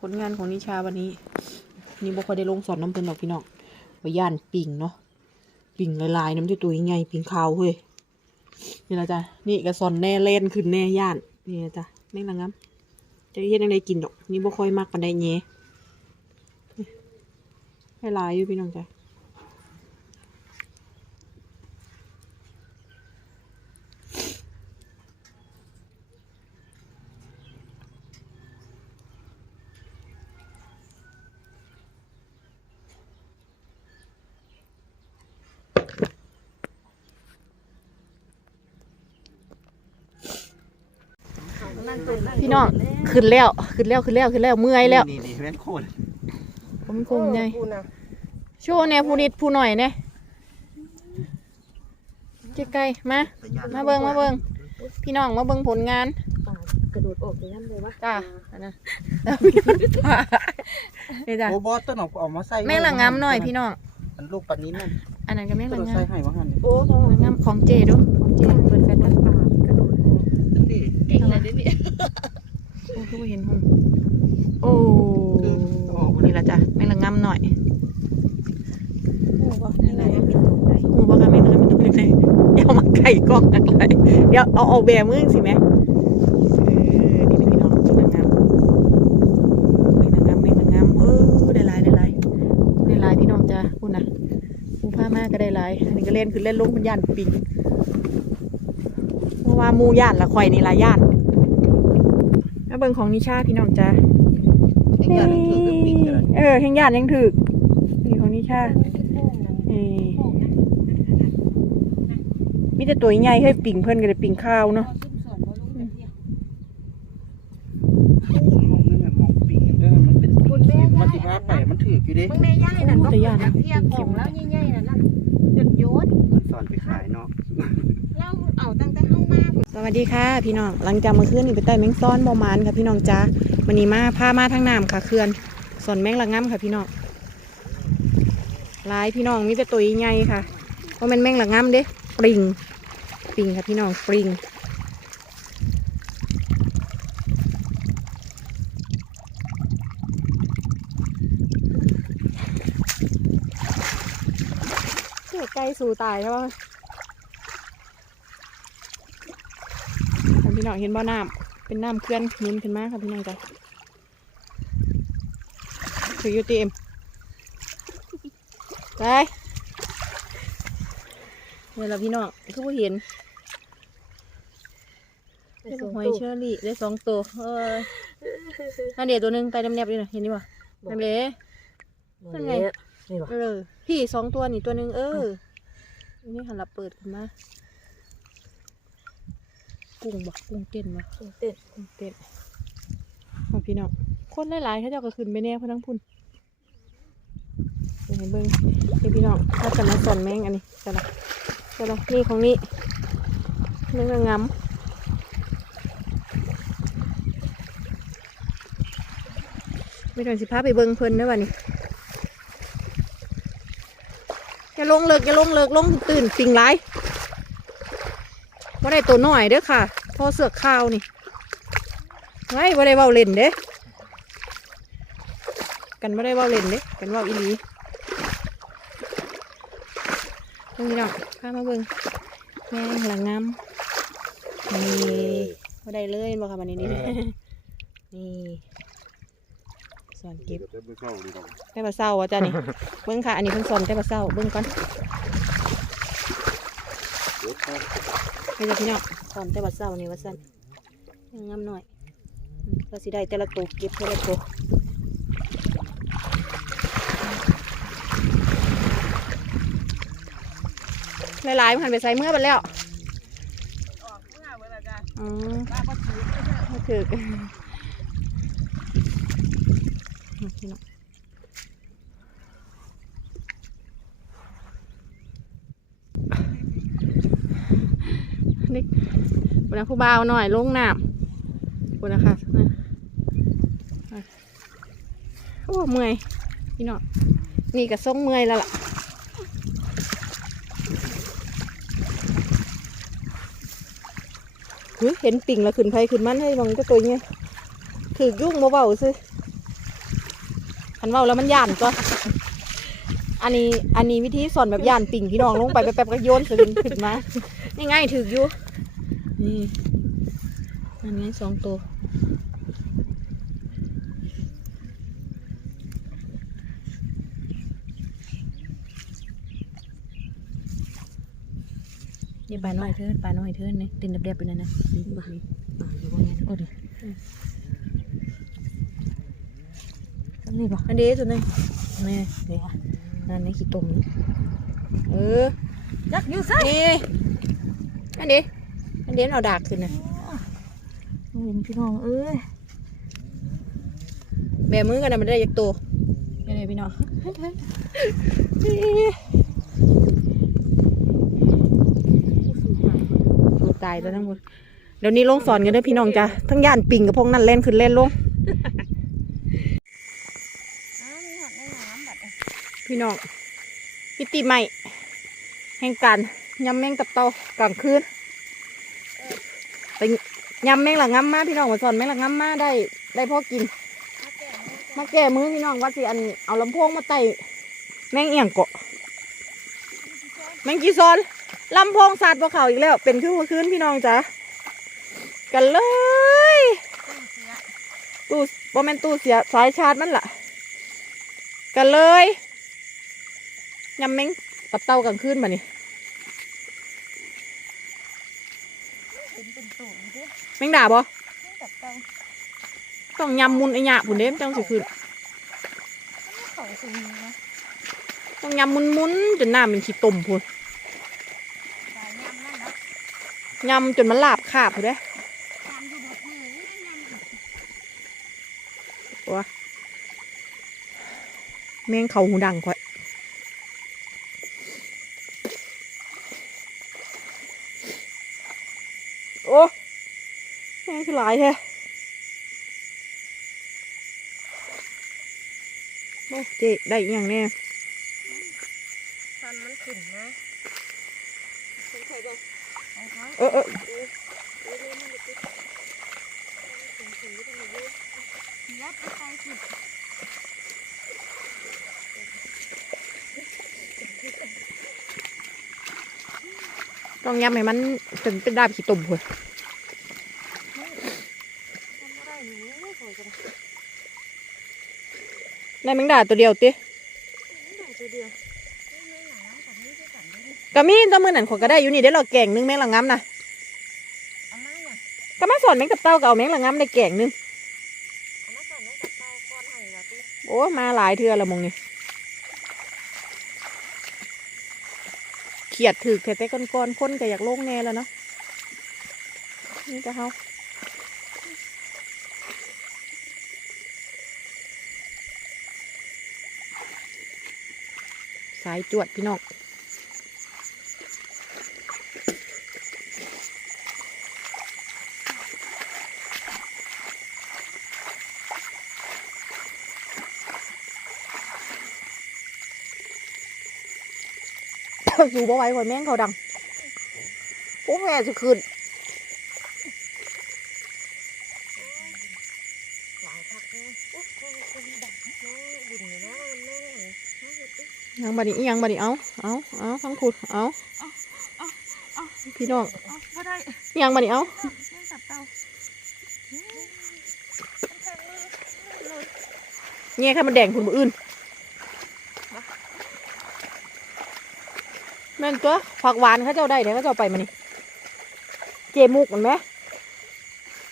ผลงานของนิชาวันนี้ นี่บ่ค่อยได้ลงสอนน้ำเพิ่นดอกพี่น้องไปย่านปิ่งเนาะปิ่งลายๆน้ำที่ตัวใหญ่ปิ่งขาวเฮ้ยนี่ละจ้ะนี่กระสอนแน่เล่นขึ้นแน่ย่านนี่ละจ้ะแม่งละงั้มจะเฮ็ดยังไงกินดอก นี่บ่ค่อยมากปานใดแหน่ให้ลายอยู่พี่น้องจ้ะ พี่น้องขึ้นแล้วขึ้นแล้วขึ้นแล้วขึ้นแล้วเมื่อยแล้วนี่นี่แม่นโคตรผมคงไงโชว์แน่ผู้นิดผู้หน่อยแน่ใกล้ๆมา มาเบิงมาเบิงพี่น้องมาเบิงผลงานกระโดดออกจากนั้นเลยวะจ้าอันนั้นนี่จ้ะโอ้บอสต้นออกออกมาใส่แม่งละงามหน่อยพี่น้องอันลูกปันนี้มันอันนั้นก็แม่งต้ละนงาใส่มให้ว่างั้นนี่โอ้โหละงามของเจดูของเจเปิดแฟลชนะ กระโดดออก นี่ เก่งเลยนี่ โอ้คือบ่เห็นหุ่งโอ้นี่ละจ้ะแม่งละงามหน่อย โอ้โหนี่อะไรเป็นตกได้ หมูบอกกันแม่งละงามเป็นตัวเล็กๆเดี๋ยวเอามาไก่กล้องอะไรเดี๋ยวเอาเอาแบมือสิแม่เออนี่นะพี่น้องแม่งละงามแม่งละงามแม่งละงามเออได้หลายได้หลายได้หลายพี่น้องจ้ะคุณนะหมูผ้ามากก็ได้หลายอันนี้ก็เล่นคือเล่นลงมันย่านปิงเพราะว่าหมูย่านละข่อยนี่ละย่านแล้วเบิ่งของนิชาพี่น้องจ้ะไอ้งานนั้นถือเป็นปิ่งกันเออเฮงย่านยังถือนี่ของนิชาเออ มีแต่ตัวใหญ่ให้ยปิ่งเพิ่นก็ได้ปิ่งข้าวเนาะมองนี่มันมองปิ่งกันเด้อมันเป็นปิ่งเข็มมันสิพาไปมันถืออยู่ดิมึงแม่ย่ายน่ะก็เทียบของแล้วใหญ่ๆน่ะนั่นจนยศมันสอนไปขายเนาะเราเอาตั้งแต่เข้ามาสวัสดีค่ะ พี่น้องหลังจากเมื่อคืนนี่ไปไต่แมงซ้อนบอมานค่ะพี่น้องจ้าวันนี้มาพามาทางน้ำค่ะเขื่อนสอนแมงละง่ำค่ะพี่น้องหลายพี่น้องมีแต่ตัวใหญ่ค่ะว่ามันแมงละง่ำเด้ปริง ปริงค่ะพี่น้องปริงเสียใจสู่ตายใช่ปะค่ะพี่น้องเห็นบ่อน้ำเป็นน้ำเคลื่อนหนุนขึ้นมาค่ะพี่น้องจ้ะถือยูทีเอ็มไปเดี๋ยวเราพี่น้องคือผู้เห็น หอยเชอรี่ได้สองตัวเออนั่นเดี๋ยวตัวหนึงไปแนบๆเลยนะเห็นดิวะนั่นเดี๋ยวนั่นไงนี่วะเออพี่สองตัวนี่ตัวหนึ่งเอออันนี้หันหลับเปิดขึ้นมากุ้งบักกุ้งเต้นมาเต้นกุ้งเต้นของพี่น้องคนหลายๆเขาเจ้าก็ขึ้นไปแน่เพราะทั้งพุ่นเดี๋ยวให้เบิ้งนี่พี่น้องถ้าจะมาสอนแมงอันนี้จะละจะละนี่ของนี่แมงระงำ ไม่ต้องสิพาไปเบิ้งเพิ่นได้อป่ะนี่อย่าลงเลิกอย่าลงเลิกลงตื่นสิ่งไรว่าได้ตัวหน่อยเด้อค่ะพอเสือกข้าวนี่ไว้ว่าได้เว้าเล่นเด้กันว่าได้เว้าเล่นเด้กันเว่าอีหลีเบิ่งพี่น้องพามาเบิ่งแม่งหลังน้ำนี่ว่าได้เลยบอกค่ะวันนี้นี่นี่ สอนเก็บได้ปลาเศร้าอะจ้ะนี่เบิ้งค่ะอันนี้เพิ่งสอนได้ปลาเศร้าเบิ้งก่อนให้จ้ะพี่น้องสอนได้ปลาเศร้านี่ว่าสั้นงามหน่อยอืมก็สิได้แต่ละตัวเก็บแต่ละตัวหลายๆมันหันไปใส่เมื่อไปแล้วอืมไม่ถือ พี่น้องนี่บุญนะผู้บ่าวหน่อยลงน้ำบุญนะคะนะโอ้เมื่อยพี่น้องนี่ก็ส่งเมื่อยแล้วล่ะเฮ้ยเห็นปิ่งแล้วขึ้นไผขึ้นมันให้มองก็ตัวเงี้ยถือยุ่งเบาซิ คันเว้าแล้วมันย่านก็ อันนี้ อันนี้วิธีสอนแบบย่านปิ่งพี่น้องลงไปแป๊บๆก็โยนสวิงขึ้นมาง่ายๆถืออยู่นี่อันนี้สองตัวนี่ปลาน้อยเทินปลาน้อยเทินนี่ตินเด็บๆไปนั่นนะโอ้ดิ นี่ป่ะอันนี้ตัวนึงนี่นี่นั่นนี่ขี้ตุ่มนี่เออยักอยู่ซะนี่อันนี้อันนี้เอาดากขึ้นนะเห็นพี่น้องเอ้ยแบมือกันนะมันได้ยักตัวยังไงพี่น้องดูตายแล้วทั้งหมดเดี๋ยวนี้ลงสอนกันเด้อพี่น้องจ้ะทั้งย่านปิงกับพวกนั่นเล่นขึ้นเล่นลง อ้าวมีหอดในน้ำบัด พี่น้องพิติใหม่ แห่งการยำแมงตับเตากลางคืนไปยำแมงหลังงำมาพี่น้องมาสอนแมงหลังงำมาได้ ได้พอกิน มาแก้มือพี่น้องว่าสิอันเอาลำโพงมาไต่แมงเอียงเกาะแมงกีซอนลำโพงสาดพวกเขาอีกแล้ว เป็นขึ้นมาคืนพี่น้องจ้ะกันเลย ตู้บอแมนตู้เสียสายชาร์จมันล่ะ กันเลยยำแมงกับเต้ากลางคืนมานี่เป็นเป็นตุ่มเด้แมงด่าบ่ตับเตาต้องยำมุนไอ้หยาผุนเด้มจังสิคืนเขาสูงนะต้องยำมุนมุนๆจนหน้ามันขี้ตุ่มพุ่นสายยำนั่นเนาะยำจนมันลาบคาบพุ่นเด้ ยำอยู่บดมือนี่ยำอยู่ ตัว แมงเขาหูดังค่อยโอ้แมงคือหลายแท้โอ้เจ๊ได้อีกอย่างแน่ตอนมันขึ้นนะเป็นใครบ้างของเขาเออเออยัดไปขึ้น ต้องยำให้มันจนเป็นดาบขี้ตุ่มพุ่นทำอะไรหนูไม่เคยจะได้แมงดาตัวเดียวติได้ตัวเดียวไม่หนังน้ำกับนี้ด้วยกันด้วยกะมีตัวมือนั่นขอยก็ได้อยู่นี่ได้หรอแกงหนึงแมงละงำนะเอามาเนี่ยก็มาสอนแมงกับเต้าก็เอาแมงละงำได้แกงหนึงเอามาก่อนนะกับเตาก้อนไห้ละตีโอ้มาหลายเทือและมงนี่ ขียดถือแค่แต่ก้อนคนก็อยากลงแน่แล้วเนาะนี่จะเขาสายจวดพี่น้อง อยู่บ่ไหวกว่าแม่งเขาดังโอ้แม่จะคืนหลายพักเลยโอ้นยังบัดนี้ยังบัดนี้เอาเอาเอาทั้งขุดเอาพี่น้องยังบัดนี้เอาเงี้ยค่ะมันแดงคุณมืออื่น แม่นตัวผักหวานเขาเจ้าได้เดี๋ยวเขาเจ้าไปมานี่เจมุกมันไหม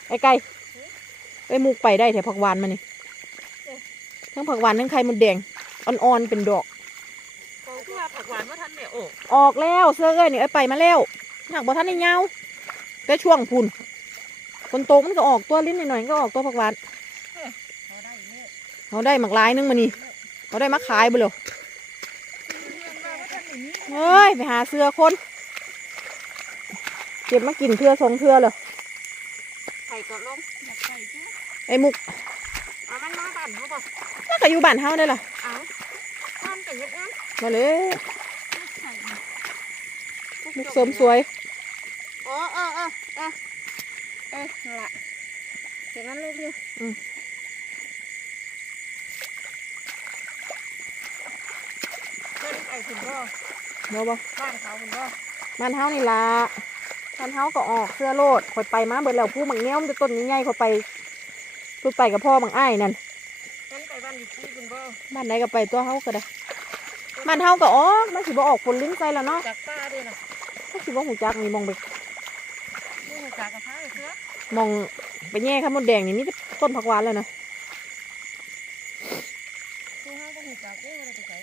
ไอ้ไก่ไอ้มุกไปได้แต่ผักหวานมานี่ทั้งผักหวานทั้งไข่มดแดงอ่อนๆเป็นดอกเขาคือว่าผักหวานว่าท่านเนี่ยโอ้ออกแล้วเสื้อเอ้ยนี่ไอ้ไปมาแล้วหากบ่ทันได้เงาแต่ช่วงพุ่นคนโตมันก็ออกตัวลิ้นหน่อยๆก็ออกตัวผักหวานเขาได้เนี่ยเขาได้หมักลายนึงมานี่เขาได้มาขายไปเลย เรียนมาว่าท่านอย่างนี้ เฮ้ย ไปหาเสื้อคน เก็บมากินเพื่อทรงเพื่อเลยไข่ก็ลงอยากไข่จ้ะไอ้มุกเอามันมาบ้านเขาบอกน่าก็อยู่บ้านเฮาได้ล่ะเอาท่านแต่ยังงั้นมาเลยไข่มุกเสริมสวยโอ้เออเออเออเออนั่นละเห็นมันลูกอยู่คุณบ่ บ่บ่บ้านเขาคุณบ่บ้านเฮานี่ล่ะบ้านเฮาก็ออกเสื้อโลดข่อยไปมาเบิดแล้วผู้มังแง้วมันจะต้นใหญ่ๆข่อยไปพูดไปกับพ่อมังอ้ายนั่นฉันไปบ้านดิซี่คุณบ่บ้านไหนก็ไปตัวเฮาก็ได้บ้านเฮาก็ออกมันสิบ่ออกฝนลิ้นใส่แล้วเนาะจากป้าด้วยนะมันสิบ่หูจักนี่มองไปนี่หูจากกับพระเสือมองไปแง่ข้าวมดแดงนี่มีแต่ต้นผักหวานแล้วนะผู้ห้าก็หูจากเด้อะไรไปใส่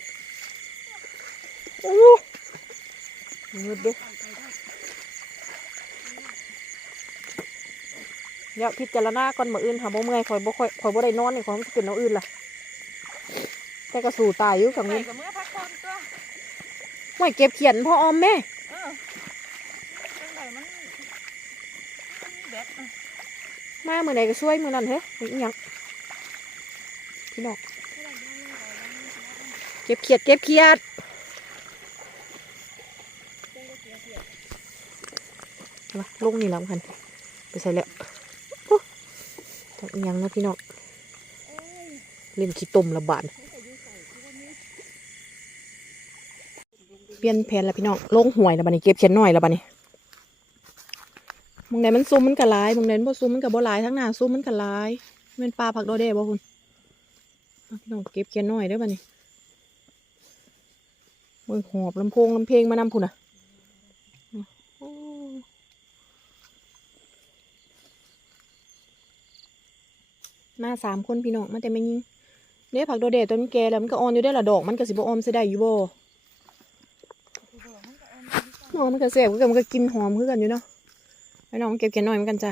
อู้ ยืดเด้ไปได้เดี๋ยวพิจารณาก่อนมื้ออื่นค่ะบ่เมื่อยข่อยบ่ค่อยข่อยบ่ได้นอนนี่ข่อยมันสิเป็นแนวอื่นล่ะแต่ก็สู่ตายอยู่กับไปนี้กับเมื่อพักผ่อนตัวไว้เก็บเขียนพ่อออมแม่เออจังไดมันมันมีแบตอะมามื้อใดก็ช่วยมื้อนั้นเฮ้ยอีหยังพี่น้องเก็บเขียดเก็บเขียด มาลงนี่แล้วกันไปใส่แล้วจักอีหยังนะพี่น้องเล่นขี้ต้มละบาดเปลี่ยนแผนแล้วพี่น้องลงหวยแล้วบัดนี้เก็บเขียนหน่อยแล้วบัดนี้มึงไหนมันซุ่มมันกะลายมึงไหนมันบ่ซุ่มมันกะบ่ลายทั้งหน้าซุ่มมันกะลายแมันปลาผักโดเด้บ่คุณพี่น้องเก็บเขียนหน่อยเด้อบัดนี้มึงหอบลำโพงลำเพลงมานำพุ่นอะ มาสามคนพี่น้องมาแต่ไม่ยิงเนี่ยผักดอเด้ต้นมันแก่แล้วมันก็อ่อนอยู่ได้อละดอก มันก็สิบ่อ่อมสิได้อยู่บ่หอมมันก็แซ่บคือกันมันก็กินหอมคือกันอยู่เนาะไอ้น้องเก็บแกนหน่อยเหมือนกันจ้ะ